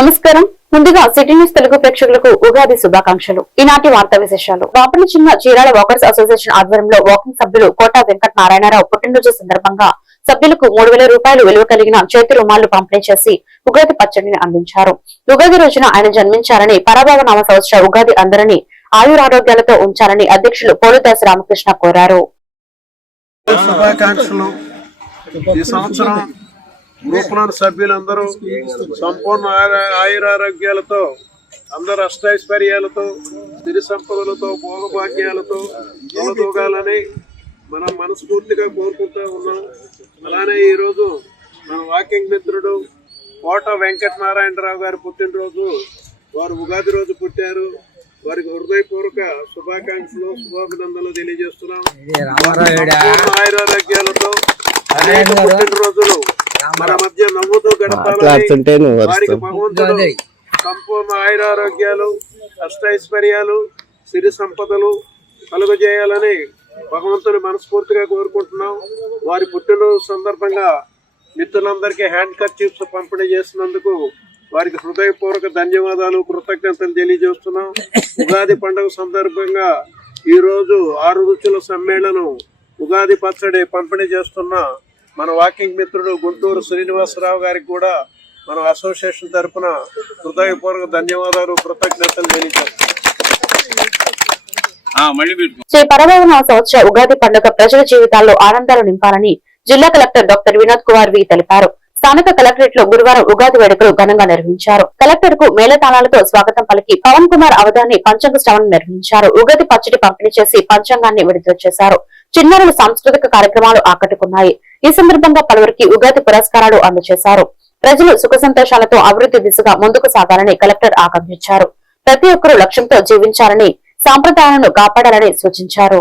నమస్కారం. ముందుగా city news Telugu ప్రేక్షకులకు ఉగాది శుభాకాంక్షలు. ఈనాటి వార్తా విశేషాలు. బాపట్ల చిన్న చీరాల వాకర్స్ అసోసియేషన్ ఆధ్వర్యంలో వాకింగ్ సభ్యులు కోట వెంకట నారాయణరావు పుట్టినరోజు సందర్భంగా సభ్యులకు 3,000 రూపాయలు విలువ కలిగిన చేతి రుమాళ్లు పంపిణీ చేసి ఉగాది పచ్చడిని అందించారు. ఉగాది రోజున ఆయన జన్మించారని పరభావ నామ సంవత్సర ఉగాది అందరినీ ఆయురారోగ్యాలతో ఉంచాలని అధ్యక్షులు పోలుదాసి రామకృష్ణ కోరారు. గ్రూపులోని సభ్యులందరూ సంపూర్ణ ఆయురారోగ్యాలతో, అందరూ అష్టైశ్వర్యాలతో, సిరి సంపదలతో, భోగభాగ్యాలతో తొలతూగాలని మనం మనస్ఫూర్తిగా కోరుకుంటూ ఉన్నాం. అలానే ఈరోజు మన వాకింగ్ మిత్రుడు కోట వెంకట నారాయణరావు గారి పుట్టినరోజు. వారు ఉగాది రోజు పుట్టారు. వారికి హృదయపూర్వక శుభాకాంక్షలు, శుభాభినందనలు తెలియజేస్తున్నాం. ఆయురారోగ్యాలతో అనేక పుట్టినరోజులు మన మధ్య నవ్వుతూ గడపాలని, వారికి భగవంతుడు సంపూర్ణ ఆయురారోగ్యాలు, అష్టైశ్వర్యాలు, సిరి సంపదలు కలుగజేయాలని భగవంతుని మనస్ఫూర్తిగా కోరుకుంటున్నాం. వారి పుట్టినరోజు సందర్భంగా మిత్రులందరికీ హ్యాండ్ కర్చీఫ్స్ పంపిణీ చేసినందుకు వారికి హృదయపూర్వక ధన్యవాదాలు, కృతజ్ఞతలు తెలియజేస్తున్నాం. ఉగాది పండుగ సందర్భంగా ఈరోజు 6 రుచుల సమ్మేళనం ఉగాది పచ్చడి పంపిణీ చేస్తున్న మన వాకింగ్ మిత్రుడు గుంటూరు శ్రీనివాసరావు గారికి కూడా మన అసోసియేషన్ తరఫున హృదయపూర్వక ధన్యవాదాలు, కృతజ్ఞతలు తెలియజేస్తున్నాం. శ్రీ పరభావ సంవత్సర ఉగాది పండుగ ప్రజల జీవితాల్లో ఆనందాలు నింపాలని జిల్లా కలెక్టర్ డాక్టర్ వినోద్ కుమార్ వి తెలిపారు. స్థానిక కలెక్టరేట్ లో గురువారం ఉగాది వేడుకలు ఘనంగా నిర్వహించారు. కలెక్టర్ కు మేళతాళాలతో స్వాగతం పలికి పవన్ కుమార్ అవధాని పంచాంగ శ్రవణం నిర్వహించారు. ఉగాది పచ్చడి పంపిణీ చేసి పంచాంగాన్ని విడుదల చేశారు. చిన్నారుల సాంస్కృతిక కార్యక్రమాలు ఆకట్టుకున్నాయి. ఈ సందర్భంగా పలువురికి ఉగాది పురస్కారాలు అందజేశారు. ప్రజలు సుఖ సంతోషాలతో అభివృద్ధి దిశగా ముందుకు సాగాలని కలెక్టర్ ఆకాంక్షించారు. ప్రతి ఒక్కరూ లక్ష్యంతో జీవించాలని, సాంప్రదాయాలను కాపాడాలని సూచించారు.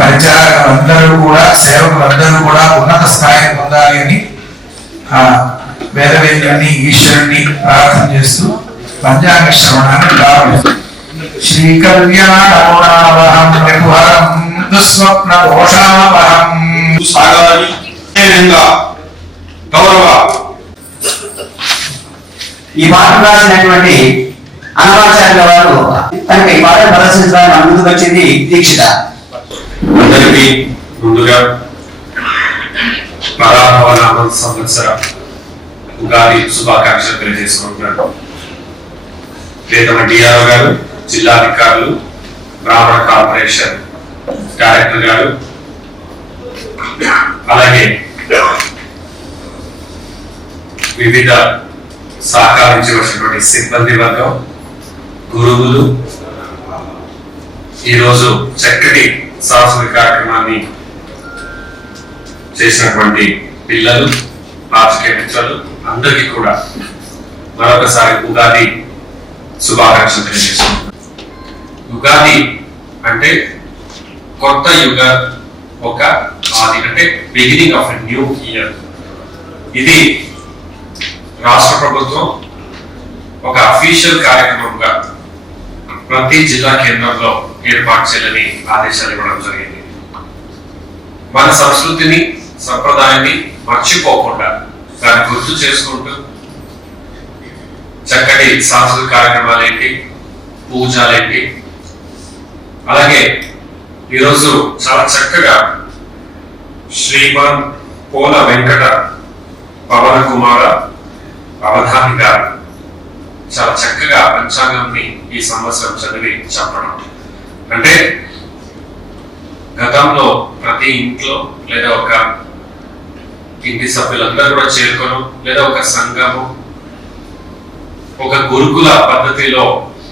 పరిచారకులందరూ కూడా, సేవకులందరూ కూడా ఉన్నత స్థాయికి పొందాలి అని వేదవేద్యాన్ని, ఈశ్వరుని ప్రార్థన చేస్తూ పంచాంగ శ్రవణాన్ని ప్రారంభిస్తారు. శ్రీకళ్యాణం దుస్వప్న దోషావహం గౌరవ ఈ పాట రాసినటువంటి అన్నమాచార్య వారు తనకి ఈ పాటను ప్రదర్శించడానికి ముందుకు వచ్చింది దీక్షిత. అందరికీ ముందుగా పరాభవ నామ సంవత్సర ఉగాది శుభాకాంక్షలు తెలియజేసుకుంటున్నాను. వేతమ డిఆర్ఓ గారు, జిల్లా అధికారులు, బ్రాహ్మణ కార్పొరేషన్ డైరెక్టర్ గారు, అలాగే వివిధ సహకరించవలసినటువంటి సిబ్బంది వర్గం, గురువులు, ఈరోజు చక్కటి సాంస్కృతిక కార్యక్రమాన్ని చేసినటువంటి పిల్లలు, రాజకీయ మిత్రులు అందరికీ కూడా మరొకసారి ఉగాది శుభాకాంక్షలు తెలియజేస్తున్నాం. ఉగాది అంటే కొత్త యుగ ఒక ఆది, అంటే beginning of a new year. ఇది రాష్ట్ర ప్రభుత్వం ఒక అఫీషియల్ కార్యక్రమంగా ప్రతి జిల్లా కేంద్రంలో ఏర్పాటు చేయాలని ఆదేశాలు ఇవ్వడం జరిగింది. మన సంస్కృతిని, సంప్రదాయాన్ని మర్చిపోకుండా దాన్ని గుర్తు చేసుకుంటూ చక్కటి సాంస్కృతిక కార్యక్రమాలేంటి, పూజలేంటి, అలాగే ఈరోజు చాలా చక్కగా శ్రీమాన్ పోల వెంకట పవన కుమార అవధాని గారు చాలా చక్కగా పంచాంగాన్ని ఈ సంవత్సరం చదివి చెప్పడం. అంటే గతంలో ప్రతి ఇంట్లో లేదా ఒక ఇంటి సభ్యులందరూ కూడా చేరుకోను, లేదా ఒక సంఘము, ఒక గురుకుల పద్ధతిలో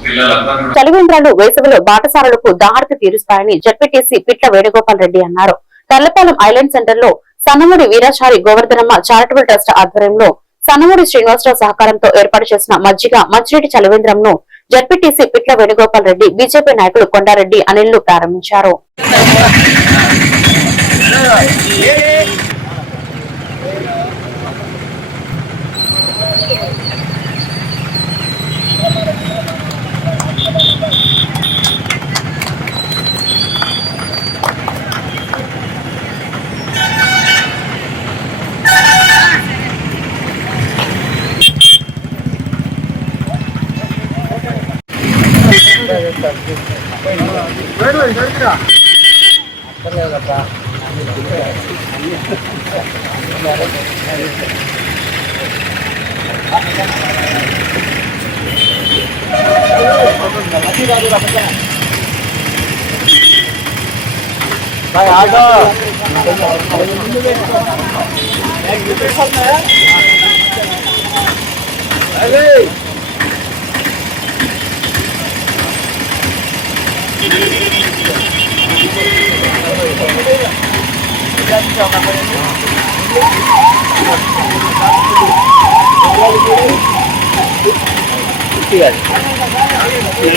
పిల్లలందరూ చలివేంద్రాలు వేసవిలో బాటసారులకు దాహార్తి తీరుస్తాయని జడ్పీటీసీ పిట్ల వేణుగోపాల్ రెడ్డి అన్నారు. తర్లపాలెం ఐలాండ్ సెంటర్ లో సన్నముడి వీరాచారి గోవర్ధనమ్మ చారిటబుల్ ట్రస్ట్ ఆధ్వర్యంలో సన్నముడి శ్రీనివాసరావు సహకారంతో ఏర్పాటు చేసిన మజ్జిగ, మంచినీటి చలివేంద్రంను జడ్పీటీసీ పిట్ల వేణుగోపాల్ రెడ్డి, బీజేపీ నాయకులు కొండారెడ్డి, అనిల్లు ప్రారంభించారు.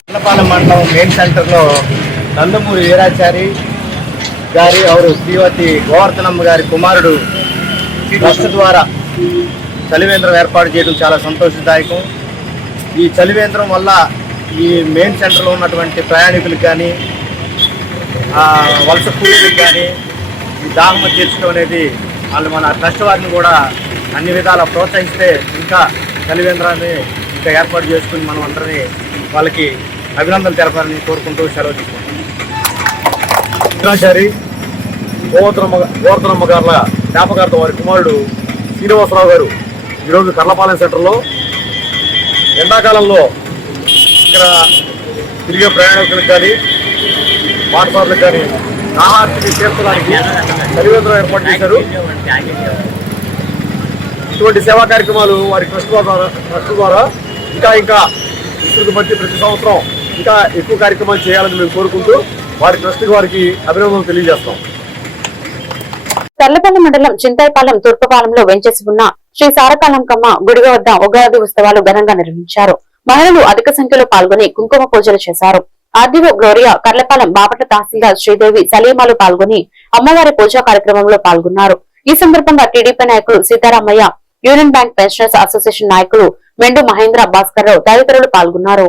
కర్లపాలెం మండలం మెయిన్ సెంటర్లో నందమూరి వీరాచారి గారి శ్రీమతి గోవర్ధనమ్మ గారి కుమారుడు ట్రస్ట్ ద్వారా చలివేంద్రం ఏర్పాటు చేయడం చాలా సంతోషదాయకం. ఈ చలివేంద్రం వల్ల ఈ మెయిన్ సెంటర్లో ఉన్నటువంటి ప్రయాణికులకు కానీ వలస కూలీలకు కానీ ఈ దాహం తీర్చడం అనేది వాళ్ళు మన ట్రస్ట్ వారిని కూడా అన్ని విధాలా ప్రోత్సహిస్తే ఇంకా చలివేంద్రాన్ని ఇంకా ఏర్పాటు చేసుకుని మనం అందరినీ వాళ్ళకి అభినందనలు తెలపాలని కోరుకుంటూ సెలవు తీసుకుంటాం. వీరాచారి గోవర్ధనమ్మ గారుల జ్ఞాపకార్థం వారి కుమారుడు శ్రీనివాసరావు గారు ఈరోజు కర్లపాలెం సెంటర్లో ఎండాకాలంలో ఇక్కడ తిరిగే ప్రయాణికులకు కానీ పాఠశాలకు కానీ ఆహారాన్ని చేర్చడానికి చలివేంద్రం ఏర్పాటు చేశారు. ఇటువంటి సేవా కార్యక్రమాలు వారి ట్రస్ట్ ద్వారా ఇంకా విస్తృతి బట్టి ప్రతి సంవత్సరం ఇంకా ఎక్కువ కార్యక్రమాలు చేయాలని మేము కోరుకుంటూ వారి ట్రస్ట్ వారికి అభినందనలు తెలియజేస్తాం. తర్లపల్లి మండలం చింతాయిపాలెం తూర్పుపాలెంలో వెంచేసి ఉన్న శ్రీ సారకాలంకమ్మ గుడి వద్ద ఉగాది ఉత్సవాలు ఘనంగా నిర్వహించారు. మహిళలు అధిక సంఖ్యలో పాల్గొని కుంకుమ పూజలు చేశారు. ఆర్డీఓ గ్లోరియా, కర్లపాలెం బాపట్ల తహసీల్దార్ శ్రీదేవి, సలీమాలు పాల్గొని అమ్మవారి పూజా కార్యక్రమంలో పాల్గొన్నారు. ఈ సందర్భంగా టీడీపీ నాయకులు Sitaramaiah, union bank pensioners association నాయకులు మెండు మహేంద్ర భాస్కర్ రావు తదితరులు పాల్గొన్నారు.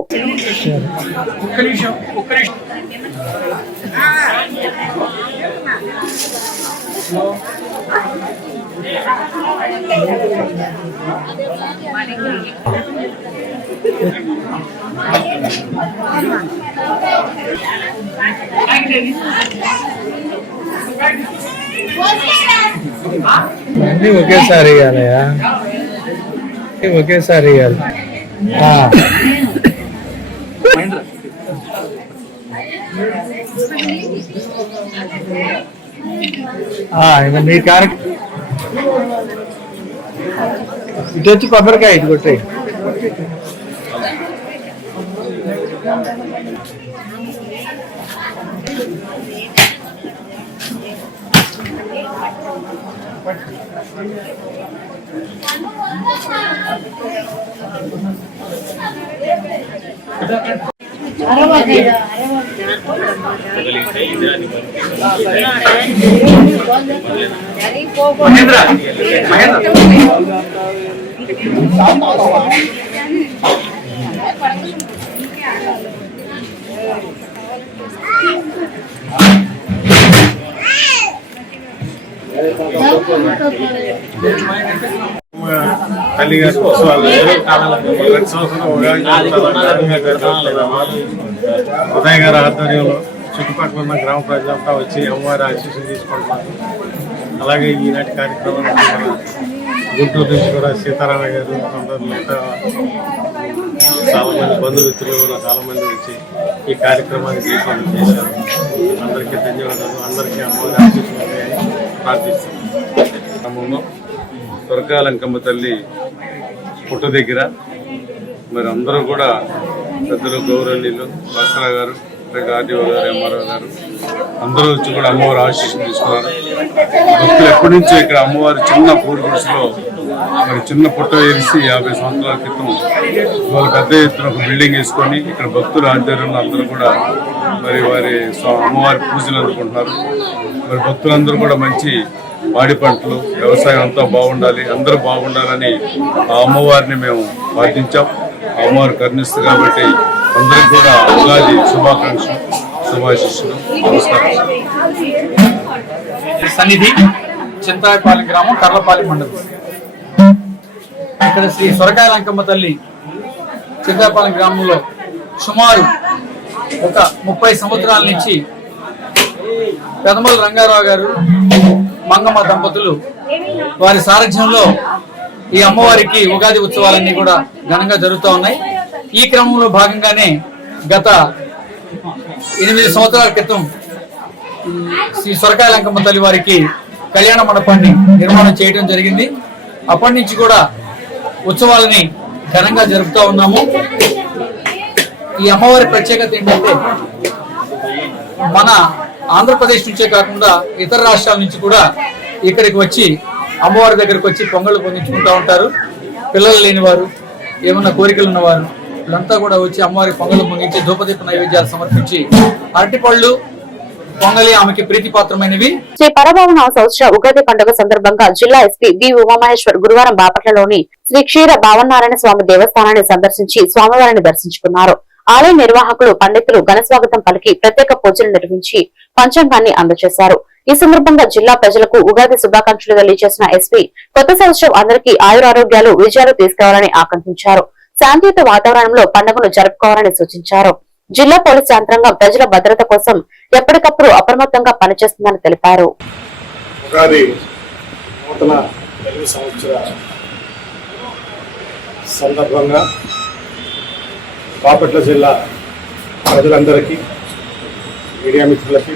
అన్నీ ఒకేసారి ఇవ్వాలయా, ఒకేసారి ఇవ్వాలి. మీ కార్యక్రమం ఇటు వచ్చి కొబ్బరికాయ ఇటు కొట్టాయి. తల్లి గారి ఉత్సవాలు ప్రతి సంవత్సరం ఉదయ్ గారి ఆధ్వర్యంలో చుట్టుపక్కల ఉన్న గ్రామ ప్రజలంతా వచ్చి అమ్మవారి ఆశీస్సులు తీసుకుంటున్నారు. అలాగే ఈనాటి కార్యక్రమానికి మన గుంటూరు నుంచి కూడా సీతారామయ్య గారు అందరూ చాలా మంది బంధుమిత్రులు కూడా చాలా మంది వచ్చి ఈ కార్యక్రమాన్ని చేశారు. అందరికీ ధన్యవాదాలు. అందరికీ అమ్మవారి ఆశీస్సులు ఉంటాయని ప్రార్థిస్తున్నాం. గ్రామంలో స్వర్గాలంకమ్మ తల్లి పుట్ట దగ్గర మరి అందరూ కూడా పెద్దలు, గౌరవనీయులు, భాస్కర గారు, ఆర్డీఓ గారు, ఎంఆర్ఓ గారు అందరూ వచ్చి కూడా అమ్మవారి ఆశీస్సులు తీసుకున్నారు. భక్తులు ఎప్పటి నుంచో ఇక్కడ అమ్మవారి చిన్న పూరి గుడిసెలో మరి చిన్న పుట్ట వేసి 50 సంవత్సరాల క్రితం వాళ్ళు పెద్ద ఎత్తున ఒక బిల్డింగ్ వేసుకొని ఇక్కడ భక్తుల ఆధ్వర్యంలో అందరూ కూడా మరి వారి అమ్మవారి పూజలు అందుకుంటున్నారు. మరి భక్తులందరూ కూడా మంచి పాడి పంటలు, వ్యవసాయం అంతా బాగుండాలి, అందరూ బాగుండాలని ఆ అమ్మవారిని మేము ప్రార్థించాం. అమ్మవారు కరుణిస్తుంది కాబట్టి అందరికీ కూడా ఉగాది శుభాకాంక్షలు, శుభాశిస్సులు. నమస్కారం. సన్నిధి చింతాయిపాలెం గ్రామం, కర్లపాలెం మండలం. ఇక్కడ శ్రీ స్వర్గాలంకమ్మ తల్లి చింతాయిపాలెం గ్రామంలో సుమారు ఒక 30 సంవత్సరాల నుంచి పెదమల రంగారావు గారు, మంగమ్మ దంపతులు వారి సారథ్యంలో ఈ అమ్మవారికి ఉగాది ఉత్సవాలన్నీ కూడా ఘనంగా జరుగుతూ ఉన్నాయి. ఈ క్రమంలో భాగంగానే గత 8 సంవత్సరాల క్రితం శ్రీ సొరకాయలంకమ్మ తల్లి వారికి కళ్యాణ మండపాన్ని నిర్మాణం చేయడం జరిగింది. అప్పటి నుంచి కూడా ఉత్సవాలని ఘనంగా జరుపుతూ ఉన్నాము. ఈ అమ్మవారి ప్రత్యేకత ఏంటంటే మన ఆంధ్రప్రదేశ్ నుంచే కాకుండా ఇతర రాష్ట్రాల నుంచి కూడా ఇక్కడికి వచ్చి అమ్మవారి దగ్గరకు వచ్చి పొంగళ్ళు పొందించుకుంటూ ఉంటారు. పిల్లలు లేని వారు, ఏమన్నా కోరికలు ఉన్నవారు వీళ్ళంతా కూడా వచ్చి అమ్మవారి పొంగళ్ళు పొంగించి ధూపదీప నైవేద్యాలు సమర్పించి అరటిపళ్ళు పొంగలి ఆమెకి ప్రీతిపాత్రమైనవి. శ్రీ పరభవన సంవత్సర ఉగాది పండుగ సందర్భంగా జిల్లా ఎస్పీ బి ఉమామహేశ్వర్ గురువారం బాపట్లలోని శ్రీ క్షీర భావనారాయణ స్వామి దేవస్థానాన్ని సందర్శించి స్వామివారిని దర్శించుకున్నారు. ఆలయ నిర్వాహకులు పండితులు ఘనస్వాగతం పలికి ప్రత్యేక పూజలు నిర్వహించి పంచాంగాన్ని అందజేశారు. ఈ సందర్భంగా జిల్లా ప్రజలకు ఉగాది శుభాకాంక్షలు తెలియజేసిన ఎస్పీ కొత్త సంవత్సరం అందరికీ ఆయురారోగ్యాలు విజయాలు తీసుకురావాలని ఆకాంక్షించారు. శాంతియుత వాతావరణంలో పండుగను జరుపుకోవాలని సూచించారు. జిల్లా పోలీస్ యంత్రాంగం ప్రజల భద్రత కోసం ఎప్పటికప్పుడు అప్రమత్తంగా పనిచేస్తుందని తెలిపారు. ఉగాది నూతన తెలుగు సంవత్సర సందర్భంగా బాపట్ల జిల్లా ప్రజలందరికీ, మీడియా మిత్రులకి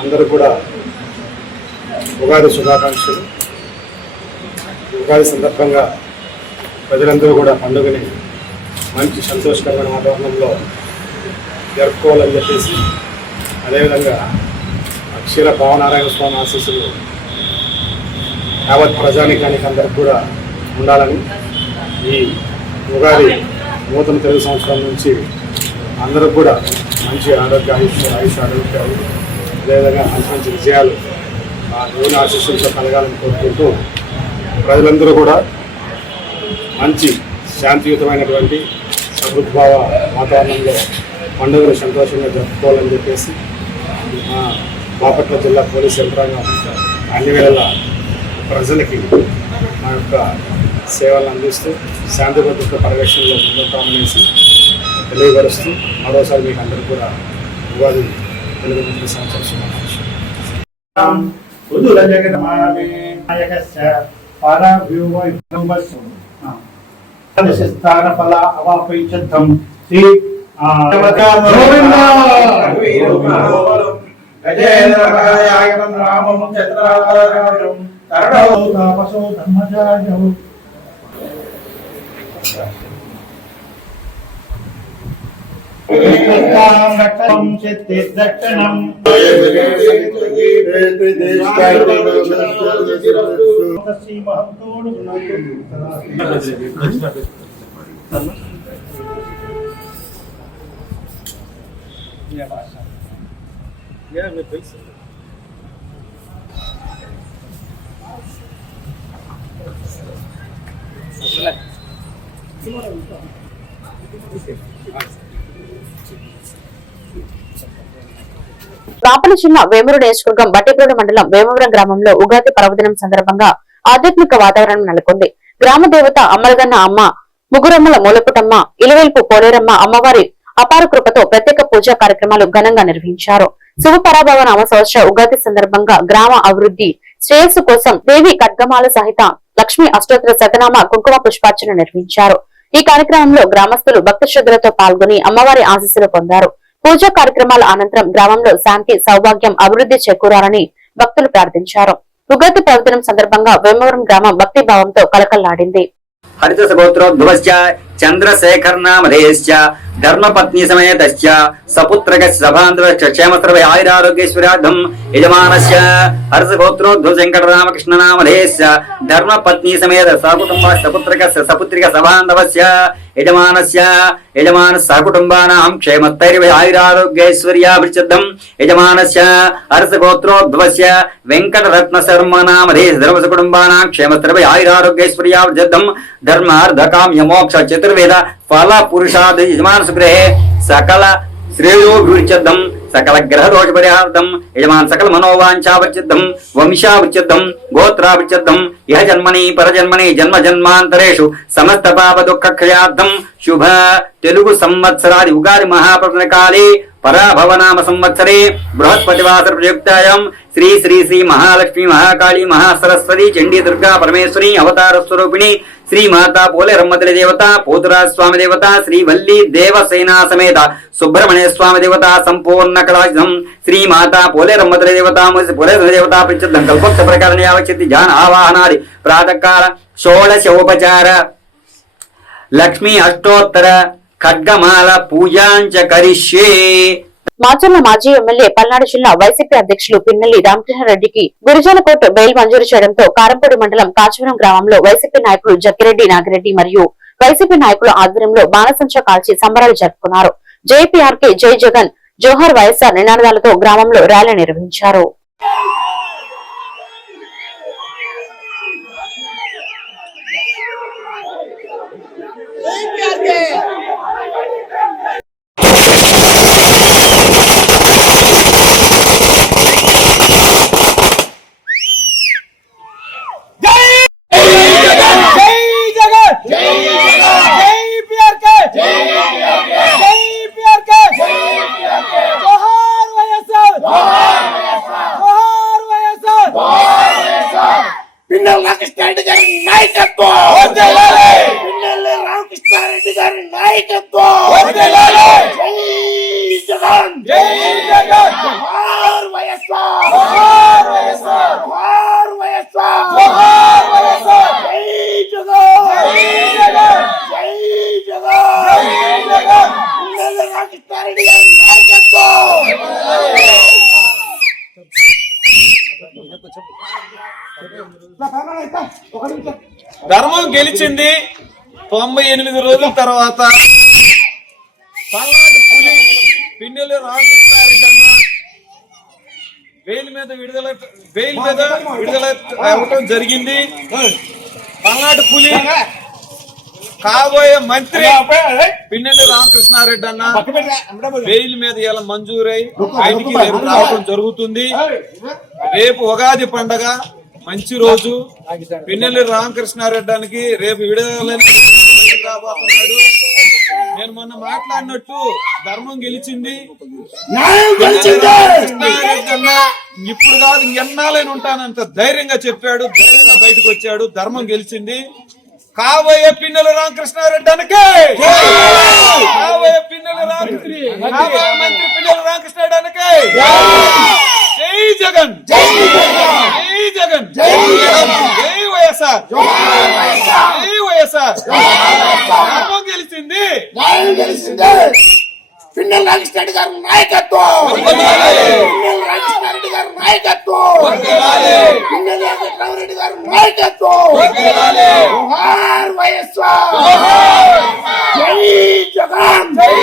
అందరూ కూడా ఉగాది శుభాకాంక్షలు. ఉగాది సందర్భంగా ప్రజలందరూ కూడా పండుగని మంచి సంతోషకరమైన వాతావరణంలో జరుపుకోవాలని చెప్పేసి, అదేవిధంగా క్షీర భావనారాయణ స్వామి ఆశీస్సులు యావత్ ప్రజానికానికి అందరికి కూడా ఉండాలని, ఈ ఉగాది నూతన తెలుగు సంవత్సరం నుంచి అందరూ కూడా మంచి ఆరోగ్య ఆయుష్ ఆరోగ్యాలు, అదేవిధంగా మంచి మంచి విజయాలు ఆ దేవుని ఆశీస్సులతో కలగాలని కోరుకుంటూ ప్రజలందరూ కూడా మంచి శాంతియుతమైనటువంటి సమృద్ధిభావ వాతావరణంలో పండుగను సంతోషంగా జరుపుకోవాలని చెప్పేసి బాపట్ల జిల్లా పోలీస్ యంత్రాంగం అన్ని వేళలా ప్రజలకి మా యొక్క సేవలను అందిస్తూ శాంతి భద్రత పరిరక్షణలో ముందుంటామనేసి తెలియపరుస్తూ మరోసారి మీకు అందరూ కూడా ఉగాది తెలుగు సంవత్సరం శుభాకాంక్షలు. బాపట్ల జిల్లా వేమూరు నియోజకవర్గం బట్టిప్రోలు మండలం వేమవరం గ్రామంలో ఉగాది పర్వదినం సందర్భంగా ఆధ్యాత్మిక వాతావరణం నెలకొంది. గ్రామ దేవత అమ్మలగన్న అమ్మ, ముగురమ్మల మూలపుటమ్మ, ఇలవేల్పు పోలేరమ్మ అమ్మవారి అపార కృపతో ప్రత్యేక పూజా కార్యక్రమాలు ఘనంగా నిర్వహించారు. శుభ పరాభవన సంవత్సర ఉగాది సందర్భంగా గ్రామ అభివృద్ధి శ్రేయస్సు కోసం దేవి ఖడ్గమాల సహిత లక్ష్మీ అష్టోత్తర శతనామ కుంకుమ పుష్పార్చన నిర్వహించారు. ఈ కార్యక్రమంలో గ్రామస్తులు భక్తి శ్రద్ధలతో పాల్గొని అమ్మవారి ఆశీస్సులు పొందారు. పూజా కార్యక్రమాల అనంతరం గ్రామంలో శాంతి, సౌభాగ్యం, అభివృద్ధి చేకూరాలని భక్తులు ప్రార్థించారు. ఉగాది పర్వదినం సందర్భంగా వేమవరం గ్రామం భక్తి భావంతో కలకల్లాడింది. హరిత సగోత్రోద్భవశ్చ చంద్రశేఖర్ నామధేయశ్చ ధర్మపత్ని సమేతశ్చ సపుత్రకస్య సభాంధ్రశ్చ క్షేమస్రవై ఆయురారోగ్యేశ్వర్యార్థం యజమానస్య హరితగోత్రోద్భవ వెంకటరామకృష్ణ నామధేయశ్చ ధర్మపత్ని సమేత సకుటుంబ సపుత్రకస్య సపుత్రిక సభాంధవస్య యజమానస్య యజమాన సకుటుంబానాం క్షేమస్థైర్వై ఆయురారోగ్యేశ్వర్యాభివృద్ధ్యం యజమానస్య హరితగోత్రోద్భవస్య వెంకటరత్న శర్మ నామధేయశ్చ ధర్మసకుటుంబానాం క్షేమస్థైర్వై ఆయురారోగ్యేశ్వర్యాభివృద్ధ్యం ధర్మార్థకామ్య మోక్ష చతుర్వేద ఫల పురుషాది యజమాన సుగ్రహే సకల శ్రేయోభివృద్ధ్యం సకల గ్రహ దోష పరిహార్థం యజమాన్ సకల మనోవాంఛావృచ్చిద్ధం వంశావృచ్చిద్ధం గోత్రావృచ్చిద్ధం ఇహ జన్మని పరజన్మని జన్మ జన్మాంతరేషు సమస్త పాప దుఃఖ క్షయార్థం శుభ తెలుగు సంవత్సరాది ఉగాది మహాప్రవచన కాలే పరాభవనామ సంవత్సరే బృహస్పతివాసర ప్రయుక్తాయాం శ్రీ శ్రీ శ్రీ మహాలక్ష్మి మహాకాళి మహాసరస్వతి చండీ దుర్గా పరమేశ్వరి అవతార స్వరూపిణి శ్రీ మాతా పోలేరమ్మతలి దేవత పోతురాజ స్వామి దేవత శ్రీ వల్లి దేవసేనా సమేత సుబ్రహ్మణ్య స్వామి దేవత సంపూర్ణ కళాయుధం శ్రీ మాతా పోలేరమ్మతలి దేవత పోలేర దేవత ప్రసిద్ధం కల్పోక్త ప్రకారం యావచ్చిత్తి జాన ఆవాహనాది ప్రాతకాల షోడశోపచార లక్ష్మీ అష్టోత్తర ఖడ్గమాల పూజాంచ కరిష్యే. మాచర్ల మాజీ ఎమ్మెల్యే పల్నాడు జిల్లా వైసీపీ అధ్యక్షులు పిన్నెల్లి రామకృష్ణారెడ్డికి గురిజాల కోర్టు బెయిల్ మంజూరు చేయడంతో కారంపూడి మండలం కాచవరం గ్రామంలో వైసీపీ నాయకులు జక్కిరెడ్డి నాగిరెడ్డి మరియు వైసీపీ నాయకుల ఆధ్వర్యంలో బాణసంచా కాల్చి సంబరాలు జరుపుకున్నారు. జేపీఆర్కే జై జగన్ జోహర్ వైఎస్ఆర్ నినాదాలతో గ్రామంలో ర్యాలీ నిర్వహించారు. పిన్నెల్లి రామకృష్ణారెడ్డి గారి నాయకత్వం, పిన్నెల్లి రామకృష్ణారెడ్డి గారి నాయకత్వం, జై జగన్, జై జగన్, జోహార్ వైఎస్ఆర్, జోహార్ వైఎస్ఆర్, జోహార్ వైఎస్ఆర్, జోహార్ వైఎస్ఆర్, జై జగన్, జై జగన్, జై జగన్, జై జగన్, పిన్నెల్లి రామకృష్ణారెడ్డి గారి నాయకత్వం. ధర్మం గెలిచింది 98 రోజుల తర్వాత. పల్నాడు పులి పిన్నెల్లి రామకృష్ణారెడ్డి అన్న బెయిల్ మీద విడుదల అవ్వటం జరిగింది. పల్నాడు పులి కాబోయే మంత్రి పిన్నెల్లి రామకృష్ణారెడ్డి అన్న బెయిల్ మీద ఇలా మంజూరై ఆయనకి రేపు రావడం జరుగుతుంది. రేపు ఉగాది పండగ మంచి రోజు. పిన్నెల్లి రామకృష్ణారెడ్డికి రేపు విడుదల రాబోతున్నాడు. నేను మొన్న మాట్లాడినట్టు ధర్మం గెలిచింది. ఇప్పుడు కాదు ఎన్నాళ్ళని ఉంటానంత ధైర్యంగా చెప్పాడు. ధైర్యంగా బయటకు వచ్చాడు. ధర్మం గెలిచింది. కాబోయే పిన్నెల్లి రామకృష్ణారెడ్డి అనకే, కాబోయే పిన్నెల్లి మంత్రి పిన్నెల్లి రామకృష్ణారెడ్డి అనకే జై జగన్, జై జగన్, జై జగన్, జై వైఎస్ఆర్, జై వైఎస్ఆర్. ధర్మం గెలిచింది. పిన్నెల్లి రామకృష్ణారెడ్డి గారి నాయకత్వం, పిన్నెల్లి రామకృష్ణారెడ్డి గారి నాయకత్వం, పిన్నెల్లి రామకృష్ణారెడ్డి గారి నాయకత్వం, జోహార్ వైఎస్ఆర్, జై జగన్, జై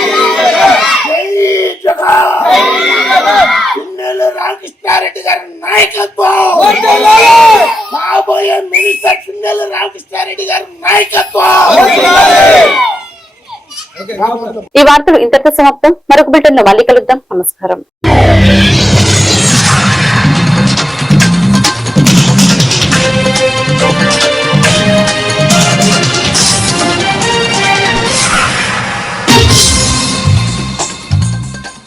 జగన్, పిన్నెల్లి రామకృష్ణారెడ్డి గారి నాయకత్వం, కాబోయే మినిస్టర్ పిన్నెల్లి రామకృష్ణారెడ్డి గారి నాయకత్వం. ఈ వార్తలు ఇంతటితో సమాప్తం. మరొక బులెటిన్ లో మళ్ళీ కలుద్దాం. నమస్కారం.